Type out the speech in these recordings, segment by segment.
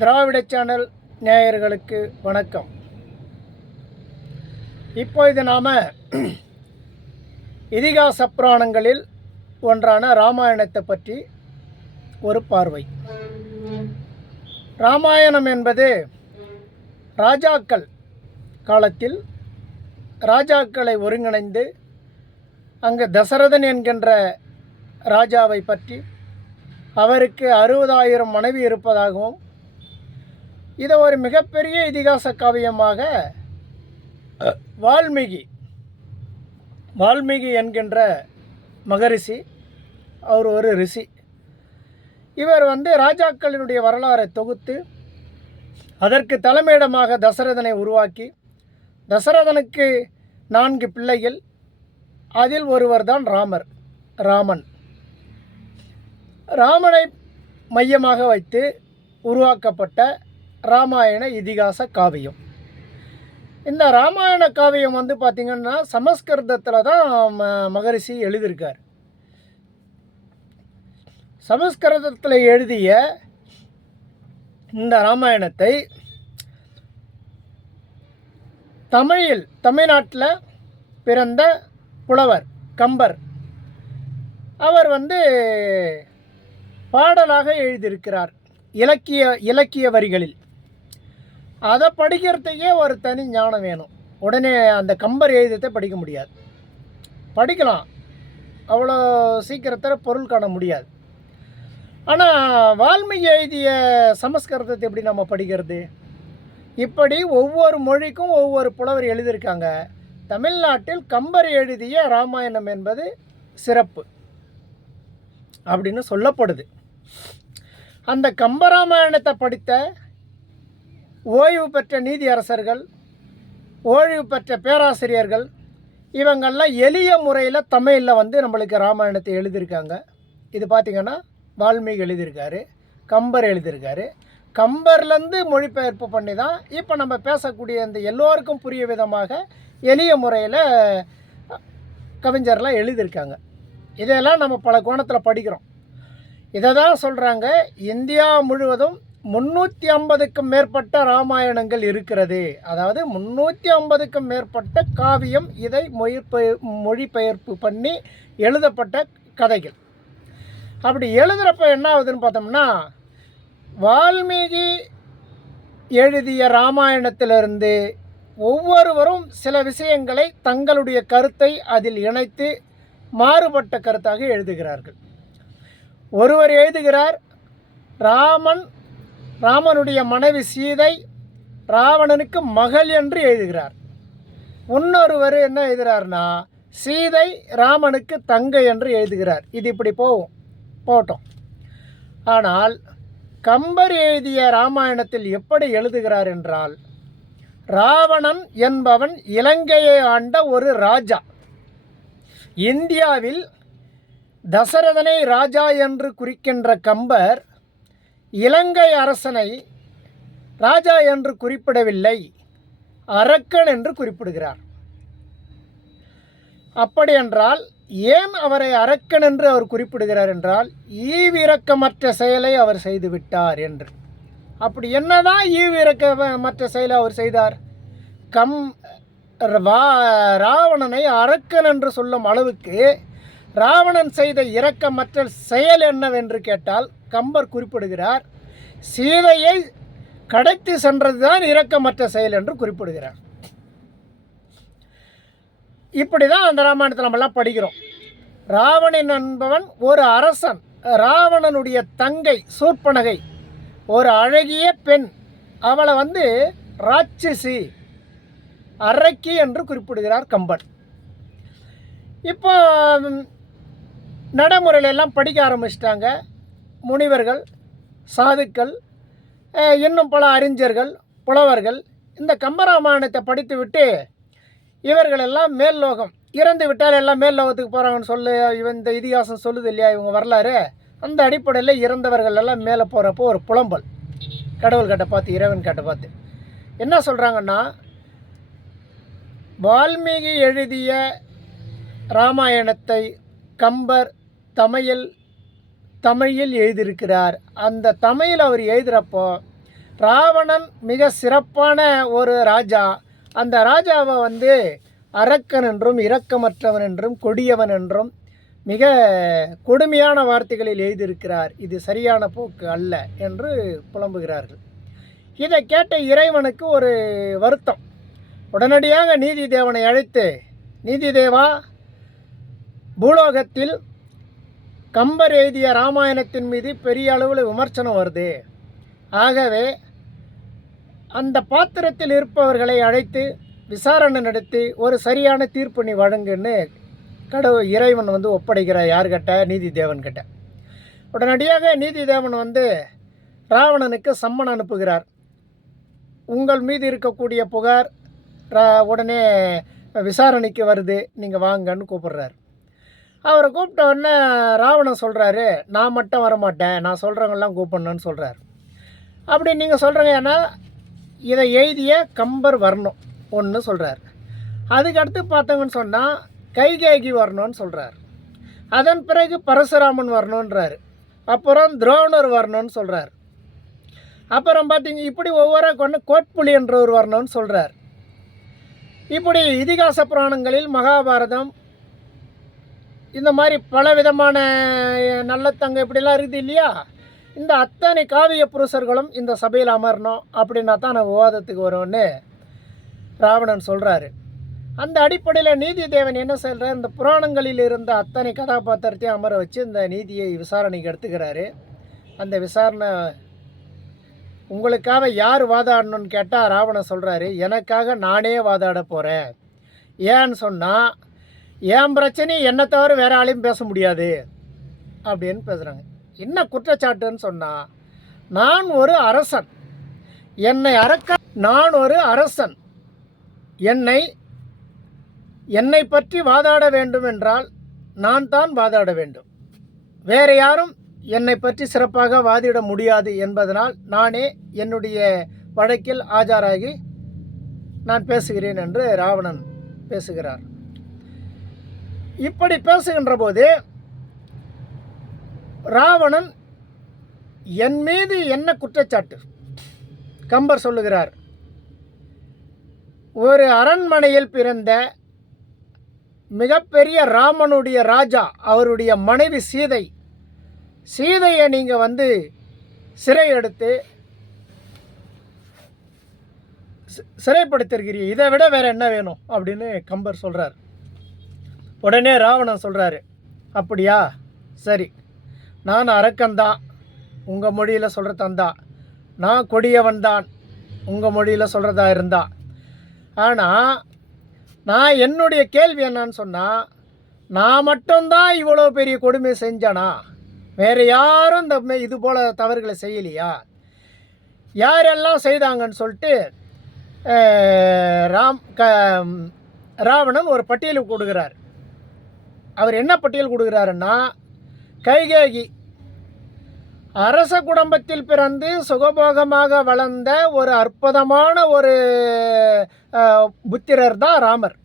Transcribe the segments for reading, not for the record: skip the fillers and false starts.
திராவிட channel நேயர்களுக்கு வணக்கம். இப்பொழுது நாம் இதிகாச புராணங்களில் ஒன்றான இராமாயணத்தை பற்றி ஒரு பார்வை. இராமாயணம் என்பது ராஜாக்கள் காலத்தில் ராஜாக்களை ஒருங்கிணைந்து அங்கு தசரதன் என்கின்ற ராஜாவை பற்றி அவருக்கு 60,000 மனைவி இருப்பதாகவும் இதை ஒரு மிகப்பெரிய இதிகாச காவியமாக வால்மீகி என்கின்ற மகரிஷி, அவர் ஒரு ரிஷி, இவர் ராஜாக்களினுடைய வரலாறை தொகுத்து அதற்கு தலைமையிடமாக தசரதனை உருவாக்கி, தசரதனுக்கு 4 பிள்ளைகள், அதில் ஒருவர் தான் ராமனை மையமாக வைத்து உருவாக்கப்பட்ட இராமாயண இதிகாச காவியம். இந்த இராமாயண காவியம் பார்த்திங்கன்னா சமஸ்கிருதத்தில் தான் மகரிஷி எழுதியிருக்கார். சமஸ்கிருதத்தில் எழுதிய இந்த இராமாயணத்தை தமிழ்நாட்டில் பிறந்த புலவர் கம்பர் அவர் பாடலாக எழுதியிருக்கிறார். இலக்கிய வரிகளில் அதை படிக்கிறதுக்கே ஒரு தனி ஞானம் வேணும். உடனே அந்த கம்பர் எழுதியத்தை படிக்க முடியாது. படிக்கலாம், அவ்வளோ சீக்கிரத்தில் பொருள் காண முடியாது. ஆனால் வால்மீகி எழுதிய சமஸ்கிருதத்தை எப்படி நம்ம படிக்கிறது? இப்படி ஒவ்வொரு மொழிக்கும் ஒவ்வொரு புலவர் எழுதியிருக்காங்க. தமிழ்நாட்டில் கம்பர் எழுதிய இராமாயணம் என்பது சிறப்பு அப்படின்னு சொல்லப்படுது. அந்த கம்பராமாயணத்தை படித்த ஓய்வு பெற்ற நீதியரசர்கள், ஓய்வு பெற்ற பேராசிரியர்கள், இவங்கெல்லாம் எளிய முறையில் தமிழில் நம்மளுக்கு ராமாயணத்தை எழுதியிருக்காங்க. இது பார்த்திங்கன்னா வால்மீகி எழுதியிருக்காரு, கம்பர் எழுதியிருக்காரு. கம்பர்லேருந்து மொழிபெயர்ப்பு பண்ணி தான் இப்போ நம்ம பேசக்கூடிய இந்த எல்லோருக்கும் புரிய விதமாக எளிய முறையில் கவிஞர்லாம் எழுதியிருக்காங்க. இதெல்லாம் நம்ம பல கோணத்தில் படிக்கிறோம். இதை தான் சொல்கிறாங்க, இந்தியா முழுவதும் 350க்கும் மேற்பட்ட இராமாயணங்கள் இருக்கிறது. அதாவது 350க்கும் மேற்பட்ட காவியம், இதை மொழிபெயர்ப்பு பண்ணி எழுதப்பட்ட கதைகள். அப்படி எழுதுகிறப்ப என்ன ஆகுதுன்னு பார்த்தோம்னா, வால்மீகி எழுதிய இராமாயணத்திலிருந்து ஒவ்வொருவரும் சில விஷயங்களை தங்களுடைய கருத்தை அதில் இணைத்து மாறுபட்ட கருத்தாக எழுதுகிறார்கள். ஒருவர் எழுதுகிறார், ராமனுடைய மனைவி சீதை ராவணனுக்கு மகள் என்று எழுதுகிறார். இன்னொருவர் என்ன எழுதுகிறார்னா, சீதை ராமனுக்கு தங்கை என்று எழுதுகிறார். இது இப்படி போகட்டும். ஆனால் கம்பர் எழுதிய இராமாயணத்தில் எப்படி எழுதுகிறார் என்றால், ராவணன் என்பவன் இலங்கையை ஆண்ட ஒரு ராஜா. இந்தியாவில் தசரதனை ராஜா என்று குறிக்கின்ற கம்பர் இலங்கை அரசனை ராஜா என்று குறிப்பிடவில்லை, அரக்கன் என்று குறிப்பிடுகிறார். அப்படி என்றால் ஏன் அவரை அரக்கன் என்று அவர் குறிப்பிடுகிறார் என்றால், ஈவிரக்கமற்ற செயலை அவர் செய்துவிட்டார் என்று. அப்படி என்னதான் ஈவிரக்கமற்ற செயலை அவர் செய்தார்? ராவணனை அரக்கன் என்று சொல்லும் அளவுக்கு ராவணன் செய்த இரக்கமற்ற செயல் என்னவென்று கேட்டால் கம்பர் குறிப்பிடுகிறார், சீதையை கடத்தி சென்றதுதான் இரக்கமற்ற செயல் என்று குறிப்பிடுகிறார். இப்படி தான் அந்த ராமாயணத்தில் நம்மெல்லாம் படிக்கிறோம். ராவணன் என்பவன் ஒரு அரசன். ராவணனுடைய தங்கை சூர்பனகை ஒரு அழகிய பெண். அவளை ராட்சசி, அரக்கி என்று குறிப்பிடுகிறார் கம்பன். இப்போ நடைமுறையில் எல்லாம் படிக்க ஆரம்பிச்சிட்டாங்க முனிவர்கள், சாதுக்கள், இன்னும் பல அறிஞர்கள், புலவர்கள். இந்த கம்பராமாயணத்தை படித்து விட்டு இவர்களெல்லாம் மேல் லோகம், இறந்து விட்டால் எல்லாம் மேல் லோகத்துக்கு போகிறாங்கன்னு இந்த இதிகாசம் சொல்லுது இல்லையா, இவங்க வரலாறு. அந்த அடிப்படையில் இறந்தவர்கள் எல்லாம் மேலே போகிறப்போ ஒரு புலம்பல், கடவுள் கிட்ட பார்த்து, இறைவன் கிட்ட பார்த்து என்ன சொல்கிறாங்கன்னா, வால்மீகி எழுதிய இராமாயணத்தை கம்பர் தமிழில் எழுதியிருக்கிறார். அந்த தமிழில் அவர் எழுதுகிறப்போ ராவணன் மிக சிறப்பான ஒரு ராஜா. அந்த ராஜாவை வந்து அரக்கன் என்றும் இரக்கமற்றவன் என்றும் கொடியவன் என்றும் மிக கொடுமையான வார்த்தைகளில் எழுதியிருக்கிறார். இது சரியான போக்கு அல்ல என்று புலம்புகிறார்கள். இதை கேட்ட இறைவனுக்கு ஒரு வருத்தம். உடனடியாக நீதி தேவனை அழைத்து, நீதி தேவா, பூலோகத்தில் கம்பர் எழுதிய ராமாயணத்தின் மீது பெரிய அளவில் விமர்சனம் வருது. ஆகவே அந்த பாத்திரத்தில் இருப்பவர்களை அழைத்து விசாரணை நடத்தி ஒரு சரியான தீர்ப்பு நீ வழங்குன்னு இறைவன் வந்து ஒப்படைக்கிறார். யார்கிட்ட? நீதி தேவன்கிட்ட. உடனடியாக நீதி தேவன் வந்து ராவணனுக்கு சம்மன் அனுப்புகிறார். உங்கள் மீது இருக்கக்கூடிய புகார் உடனே விசாரணைக்கு வருது, நீங்கள் வாங்கன்னு கூப்பிட்றாரு. அவரை கூப்பிட்ட உடனே ராவணன் சொல்கிறாரு, நான் மட்டும் வரமாட்டேன், நான் சொல்கிறவங்கெல்லாம் கூப்பிடணுன்னு சொல்கிறார். அப்படி நீங்கள் சொல்கிறீங்க, ஏன்னா இதை எழுதிய கம்பர் வரணும் ஒன்று சொல்கிறார். அதுக்கடுத்து பார்த்தவங்கன்னு சொன்னால் கைகேயி வரணும்னு சொல்கிறார். அதன் பிறகு பரசுராமன் வரணுன்றார். அப்புறம் துரோணர் வரணும்னு சொல்கிறார். அப்புறம் பார்த்தீங்க இப்படி ஒவ்வொரு கொண்டு கோட்புலி என்றவர் வரணும்னு சொல்கிறார். இப்படி இதிகாச புராணங்களில் மகாபாரதம் இந்த மாதிரி பல விதமான நல்லத்தங்க இப்படிலாம் இருக்குது இல்லையா? இந்த அத்தனை காவிய புருஷர்களும் இந்த சபையில் அமரணும் அப்படின்னா தான் நான் விவாதத்துக்கு வரும்னு ராவணன் சொல்கிறாரு. அந்த அடிப்படையில் நீதி தேவன் என்ன சொல்கிறார்? இந்த புராணங்களில் இருந்த அத்தனை கதாபாத்திரத்தையும் அமர வச்சு இந்த நீதியை விசாரணைக்கு எடுத்துக்கிறாரு. அந்த விசாரணை உங்களுக்காக யார் வாதாடணும்னு கேட்டால் ராவணன் சொல்கிறாரு, எனக்காக நானே வாதாட போகிறேன். ஏன்னு சொன்னால் என் பிரச்சனை என்னை தவிர வேறு ஆளையும் பேச முடியாது அப்படின்னு பேசுகிறாங்க. என்ன குற்றச்சாட்டுன்னு சொன்னால், நான் ஒரு அரசன், நான் ஒரு அரசன், என்னை பற்றி வாதாட வேண்டும் என்றால் நான் தான் வாதாட வேண்டும். வேறு யாரும் என்னை பற்றி சிறப்பாக வாதிட முடியாது என்பதனால் நானே என்னுடைய வழக்கில் ஆஜராகி நான் பேசுகிறேன் என்று ராவணன் பேசுகிறார். இப்படி பேசுகின்ற போது ராவணன் என் மீது என்ன குற்றச்சாட்டு? கம்பர் சொல்லுகிறார், ஒரு அரண்மனையில் பிறந்த மிகப்பெரிய ராமனுடைய ராஜா, அவருடைய மனைவி சீதையை நீங்கள் வந்து சிறை எடுத்து சிறைப்படுத்திருக்கிறீங்க, இதை விட வேறு என்ன வேணும் அப்படின்னு கம்பர் சொல்கிறார். உடனே ராவணன் சொல்கிறாரு, அப்படியா, சரி, நான் அரக்கன்தான், உங்கள் மொழியில் சொல்கிறதான், நான் கொடியவன் தான், உங்கள் மொழியில் சொல்கிறதா இருந்தா. ஆனால் நான் என்னுடைய கேள்வி என்னன்னு சொன்னால், நான் மட்டும்தான் இவ்வளோ பெரிய கொடுமை செஞ்சேனா? வேறு யாரும் இந்த இது போல் தவறுகளை செய்யலையா? யாரெல்லாம் செய்தாங்கன்னு சொல்லிட்டு ராவணன் ஒரு பட்டியல் கொடுக்குறார். அவர் என்ன பட்டியல் கொடுக்குறாருன்னா, கைகேயி அரச குடும்பத்தில் பிறந்து சுகபோகமாக வளர்ந்த ஒரு அற்புதமான ஒரு புத்திரர் தான் ராமர்.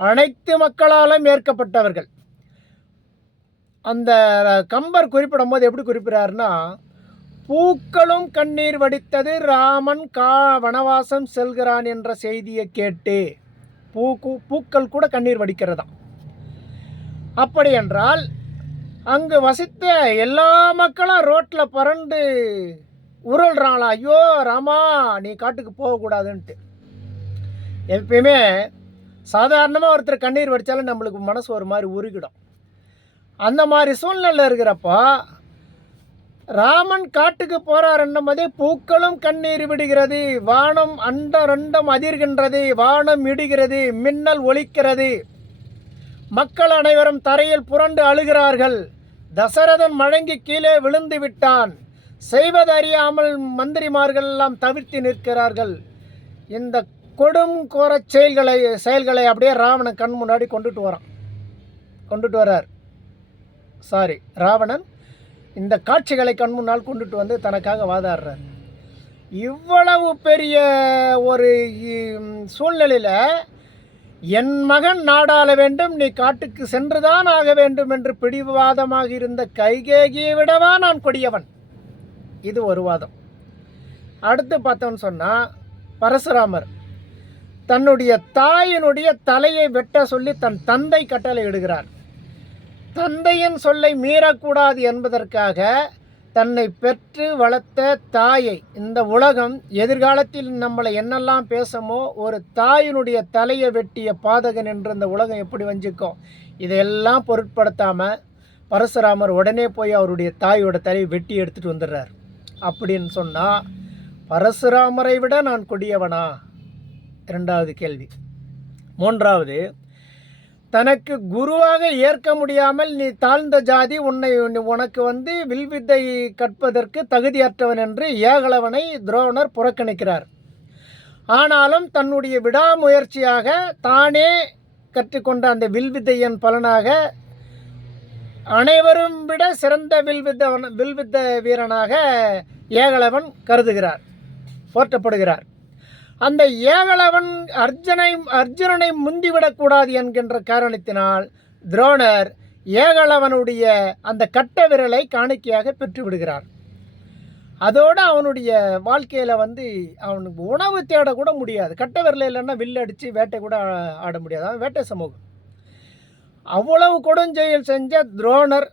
அனைத்து மக்களாலும் ஏற்கப்பட்டவர்கள். அந்த கம்பர் குறிப்பிடும் போது எப்படி குறிப்பிடாருன்னா, பூக்களும் கண்ணீர் வடித்தது ராமன் வனவாசம் செல்கிறான் என்ற செய்தியை கேட்டு. பூக்கள் கூட கண்ணீர் வடிக்கிறதாம். அப்படி என்றால் அங்கு வசித்த எல்லா மக்களும் ரோட்டில் பறந்து உருள்றாங்களா, ஐயோ ராமா நீ காட்டுக்கு போகக்கூடாதுன்ட்டு. எப்பயுமே சாதாரணமாக ஒருத்தர் கண்ணீர் வடித்தாலும் நம்மளுக்கு மனசு ஒரு மாதிரி உருகிடும். அந்த மாதிரி சூழ்நிலை இருக்கிறப்போ ராமன் காட்டுக்கு போகிறாருன்னும் போதே பூக்களும் கண்ணீர் விடுகிறது, வானம் அண்டம் அதிர்கின்றது, வானம் இடுகிறது, மின்னல் ஒலிக்கிறது, மக்கள் அனைவரும் தரையில் புரண்டு அழுகிறார்கள். தசரதன் மழங்கி கீழே விழுந்து விட்டான். செய்வதறியாமல் மந்திரிமார்கள் எல்லாம் தவிர்த்து நிற்கிறார்கள். இந்த கொடும் கோர செயல்களை அப்படியே ராவணன் கண் முன்னாடி கொண்டுட்டு வரார். ராவணன் இந்த காட்சிகளை கண் முன்னால் கொண்டுட்டு வந்து தனக்காக வாதாடுறார். இவ்வளவு பெரிய ஒரு சூழ்நிலையில் என் மகன் நாடாள வேண்டும், நீ காட்டுக்கு சென்றுதான் ஆக வேண்டும் என்று பிடிவாதமாக இருந்த கைகேயியை விடவா நான் கொடியவன்? இது ஒரு வாதம். அடுத்து பார்த்தோன்னு சொன்னால் பரசுராமர் தன்னுடைய தாயினுடைய தலையை வெட்ட சொல்லி தன் தந்தை கட்டளை இடுகிறார். தந்தையின் சொல்லை மீறக்கூடாது என்பதற்காக தன்னை பெற்று வளர்த்த தாயை, இந்த உலகம் எதிர்காலத்தில் நம்மளை என்னெல்லாம் பேசுமோ, ஒரு தாயினுடைய தலையை வெட்டிய பாதகன் என்று இந்த உலகம் எப்படி வஞ்சிக்கும், இதையெல்லாம் பொருட்படுத்தாமல் பரசுராமர் உடனே போய் அவருடைய தாயோட தலையை வெட்டி எடுத்துகிட்டு வந்துடுறார். அப்படின்னு சொன்னால் பரசுராமரை விட நான் கொடியவனா? இரண்டாவது கேள்வி. மூன்றாவது, தனக்கு குருவாக ஏற்க முடியாமல் நீ தாழ்ந்த ஜாதி, உனக்கு வில்வித்தை கற்பதற்கு தகுதியற்றவன் என்று ஏகலவனை துரோணர் புறக்கணிக்கிறார். ஆனாலும் தன்னுடைய விடாமுயற்சியாக தானே கற்றுக்கொண்ட அந்த வில்வித்தையின் பலனாக அனைவரும் விட சிறந்த வில்வித்த வீரனாக ஏகலவன் கருதுகிறார், போற்றப்படுகிறார். அந்த ஏகலவன் அர்ஜுனனை முந்திவிடக்கூடாது என்கின்ற காரணத்தினால் துரோணர் ஏகலவனுடைய அந்த கட்ட விரலை காணிக்கையாக பெற்று விடுகிறார். அதோடு அவனுடைய வாழ்க்கையில் அவனுக்கு உணவு தேடக்கூட முடியாது. கட்ட விரலை இல்லைன்னா வில்லு அடித்து வேட்டை கூட ஆட முடியாது. அவன் வேட்டை சமூகம். அவ்வளவு கொடுஞ்செயல் செஞ்ச துரோணர்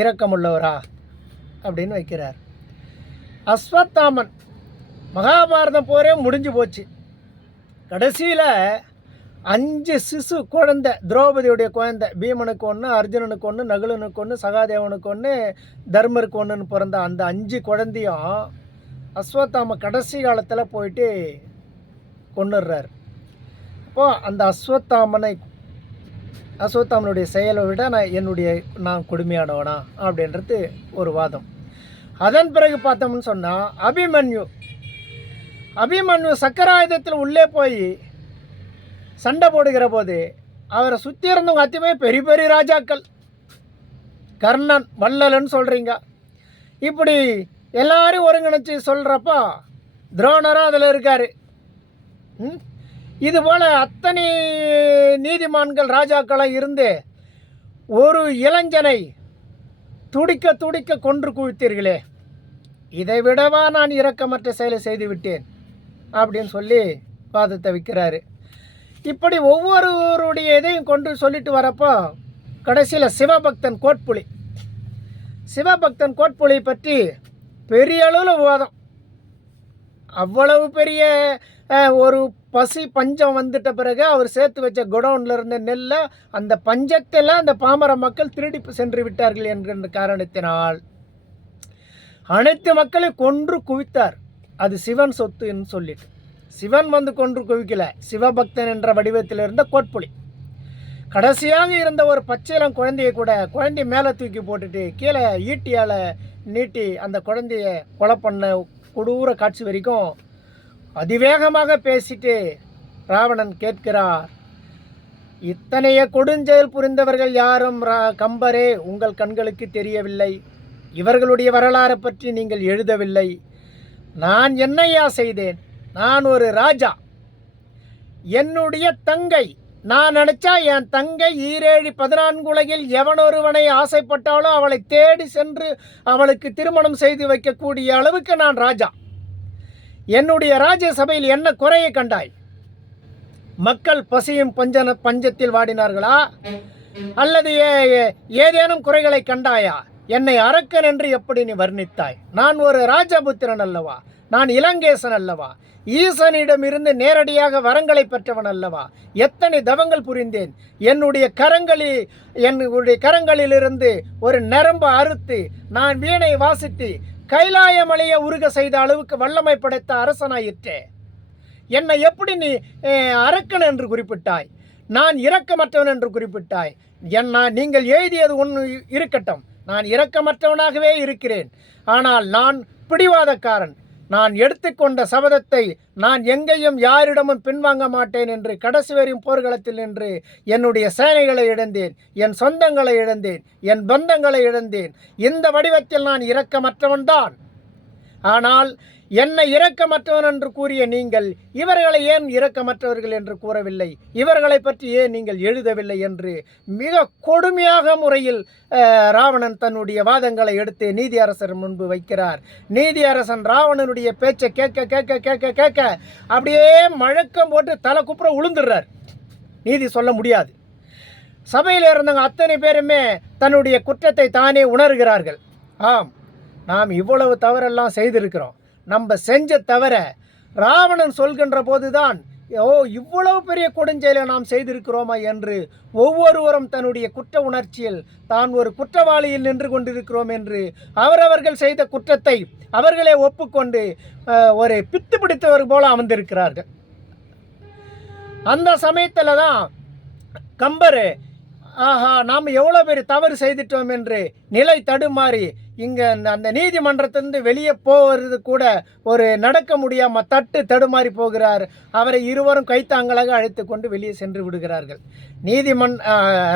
இரக்கமுள்ளவரா அப்படின்னு வைக்கிறார். அஸ்வத்தாமன், மகாபாரதம் போரே முடிஞ்சு போச்சு. கடைசியில் 5 சிசு குழந்தை, திரௌபதியுடைய குழந்தை, பீமனுக்கு ஒன்று, அர்ஜுனனுக்கு ஒன்று, நகுலனுக்கு ஒன்று, சகாதேவனுக்கு ஒன்று, தர்மருக்கு ஒன்றுன்னு பிறந்த அந்த 5 குழந்தையும் அஸ்வத்தாம கடைசி காலத்தில் போயிட்டு கொன்னுடுறார். அப்போது அந்த அஸ்வத்தாமனுடைய செயலை விட நான் கொடுமையானவனா அப்படின்றது ஒரு வாதம். அதன் பிறகு பார்த்தோம்னு சொன்னால் அபிமன்யு சக்கராயுதத்தில் உள்ளே போய் சண்டை போடுகிற போது அவரை சுற்றி இருந்தவங்க அத்தியமே பெரிய பெரிய ராஜாக்கள். கர்ணன், வள்ளலன்னு சொல்கிறீங்க. இப்படி எல்லாரையும் ஒருங்கிணைச்சி சொல்கிறப்போ துரோணரும் அதில் இருக்கார். இதுபோல் அத்தனை நீதிமான்கள் ராஜாக்களும் இருந்து ஒரு இளைஞனை துடிக்க துடிக்க கொன்று குவித்தீர்களே, இதை விடவா நான் இரக்கமற்ற செயலை செய்து விட்டேன் அப்படின்னு சொல்லி வாதத்தை வைக்கிறாரு. இப்படி ஒவ்வொருவருடைய இதையும் கொண்டு சொல்லிட்டு வரப்போ கடைசியில் சிவபக்தன் கோட்புலி பற்றி பெரிய அளவில் விவாதம். அவ்வளவு பெரிய ஒரு பஞ்சம் வந்துட்ட பிறகு அவர் சேர்த்து வச்ச குடவுனில் இருந்த நெல்லை அந்த பஞ்சத்தில் அந்த பாமர மக்கள் திருடி சென்று விட்டார்கள் என்கின்ற காரணத்தினால் அனைத்து மக்களையும் கொன்று குவித்தார். அது சிவன் சொத்துன்னு சொல்லிட்டு சிவன் கொன்று குவிக்கல, சிவபக்தன் என்ற வடிவத்தில் இருந்த கோட்புலி. கடைசியாக இருந்த ஒரு பச்சையிலம் குழந்தைய மேலே தூக்கி போட்டுட்டு கீழே ஈட்டியால் நீட்டி அந்த குழந்தைய கொலை பண்ண கொடூர காட்சி வரைக்கும் அதிவேகமாக பேசிட்டு ராவணன் கேட்கிறார், இத்தனைய கொடுஞ்செயல் புரிந்தவர்கள் யாரும் கம்பரே உங்கள் கண்களுக்கு தெரியவில்லை, இவர்களுடைய வரலாறை பற்றி நீங்கள் எழுதவில்லை. நான் என்னையா செய்தேன்? நான் ஒரு ராஜா. என்னுடைய தங்கை, நான் நினச்சா என் தங்கை 14 உலகில் எவனொருவனை ஆசைப்பட்டாலோ அவளை தேடி சென்று அவளுக்கு திருமணம் செய்து வைக்கக்கூடிய அளவுக்கு நான் ராஜா. என்னுடைய ராஜ்யசபையில் என்ன குறையை கண்டாய்? மக்கள் பசியும் பஞ்சத்தில் வாடினார்களா? அல்லது ஏதேனும் குறைகளை கண்டாயா? என்னை அரக்கன் என்று எப்படி நீ வர்ணித்தாய்? நான் ஒரு ராஜபுத்திரன் அல்லவா? நான் இலங்கேசன் அல்லவா? ஈசனிடமிருந்து நேரடியாக வரங்களை பெற்றவன் அல்லவா? எத்தனை தவங்கள் புரிந்தேன். என்னுடைய கரங்களிலிருந்து ஒரு நரம்பு அறுத்து நான் வீணை வாசித்து கைலாய மலையை உருக செய்த அளவுக்கு வல்லமை படைத்த அரசனாயிற்றே. என்னை எப்படி நீ அரக்கன் என்று குறிப்பிட்டாய்? நான் இரக்கமற்றவன் என்று குறிப்பிட்டாய். நீங்கள் எழுதியது ஒன்று இருக்கட்டும், நான் இரக்கமற்றவனாகவே இருக்கிறேன். ஆனால் நான் பிடிவாதக்காரன். நான் எடுத்துக்கொண்ட சபதத்தை நான் எங்கேயும் யாரிடமும் பின்வாங்க மாட்டேன் என்று கடைசி வரையும் போர்க்களத்தில் நின்று என்னுடைய சேனைகளை இழந்தேன், என் சொந்தங்களை இழந்தேன், என் பந்தங்களை இழந்தேன். இந்த வடிவத்தில் நான் இரக்கமற்றவன்தான். ஆனால் என்னை இரக்கமற்றவன் என்று கூறிய நீங்கள் இவர்களை ஏன் இரக்கமற்றவர்கள் என்று கூறவில்லை, இவர்களை பற்றி ஏன் நீங்கள் எழுதவில்லை என்று மிக கொடுமையாக முறையில் ராவணன் தன்னுடைய வாதங்களை எடுத்து நீதியரசர் முன்பு வைக்கிறார். நீதியரசன் ராவணனுடைய பேச்சை கேட்க கேட்க கேட்க கேட்க அப்படியே மழக்கம் போட்டு தலை குப்புற உளுந்துடுறார். நீதி சொல்ல முடியாது. சபையில் இருந்தவங்க அத்தனை பேருமே தன்னுடைய குற்றத்தை தானே உணர்கிறார்கள். ஆம், நாம் இவ்வளவு தவறெல்லாம் செய்திருக்கிறோம். நம்ம செஞ்ச தவிர ராவணன் சொல்கின்ற போதுதான் இவ்வளவு பெரிய கொடுஞ்செயலை நாம் செய்திருக்கிறோமா என்று ஒவ்வொருவரும் தன்னுடைய குற்ற உணர்ச்சியில் தான் ஒரு குற்றவாளியில் நின்று கொண்டிருக்கிறோம் என்று அவரவர்கள் செய்த குற்றத்தை அவர்களே ஒப்புக்கொண்டு ஒரு பித்து பிடித்தவர் போல அமர்ந்திருக்கிறார்கள். அந்த சமயத்தில் தான் கம்பர் நாம் எவ்வளோ பெரிய தவறு செய்துட்டோம் என்று நிலை தடுமாறி இங்கே அந்த நீதிமன்றத்திலிருந்து வெளியே போவது கூட ஒரு நடக்க முடியாமல் தடுமாறி போகிறார். அவரை இருவரும் கைத்தாங்களாக அழைத்து கொண்டு வெளியே சென்று விடுகிறார்கள்.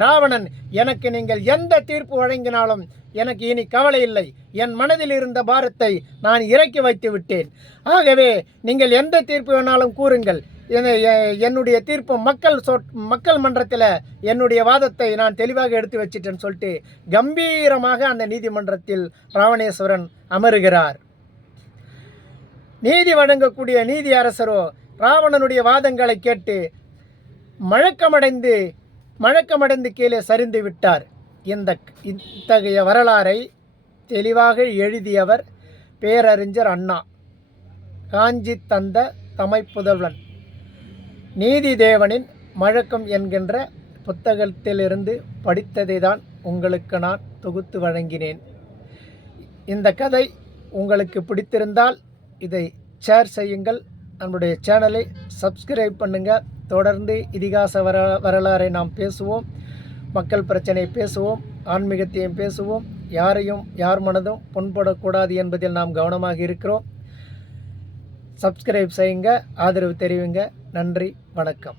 ராவணன், எனக்கு நீங்கள் எந்த தீர்ப்பு வழங்கினாலும் எனக்கு இனி கவலை இல்லை, என் மனதில் இருந்த பாரத்தை நான் இறக்கி வைத்து விட்டேன். ஆகவே நீங்கள் எந்த தீர்ப்பு வேணாலும் கூறுங்கள், என்னுடைய தீர்ப்பு மக்கள் மன்றத்தில் என்னுடைய வாதத்தை நான் தெளிவாக எடுத்து வச்சிட்டேன்னு சொல்லிட்டு கம்பீரமாக அந்த நீதிமன்றத்தில் ராவணேஸ்வரன் அமருகிறார். நீதி வழங்கக்கூடிய நீதி அரசரோ ராவணனுடைய வாதங்களை கேட்டு மழக்கமடைந்து கீழே சரிந்து விட்டார். இத்தகைய வரலாறை தெளிவாக எழுதியவர் பேரறிஞர் அண்ணா. காஞ்சி தந்த தமைப்புதல்வன் நீதி தேவனின் மழக்கம் என்கின்ற புத்தகத்திலிருந்து படித்ததை தான் உங்களுக்கு நான் தொகுத்து வழங்கினேன். இந்த கதை உங்களுக்கு பிடித்திருந்தால் இதை ஷேர் செய்யுங்கள். நம்முடைய சேனலை சப்ஸ்கிரைப் பண்ணுங்கள். தொடர்ந்து இதிகாச வரலாறை நாம் பேசுவோம், மக்கள் பிரச்சனை பேசுவோம், ஆன்மீகத்தையும் பேசுவோம். யார் மனதும் புண்படக்கூடாது என்பதில் நாம் கவனமாக இருக்கிறோம். சப்ஸ்கிரைப் செய்யுங்க, ஆதரவு தெரிவிங்க. நன்றி, வணக்கம்.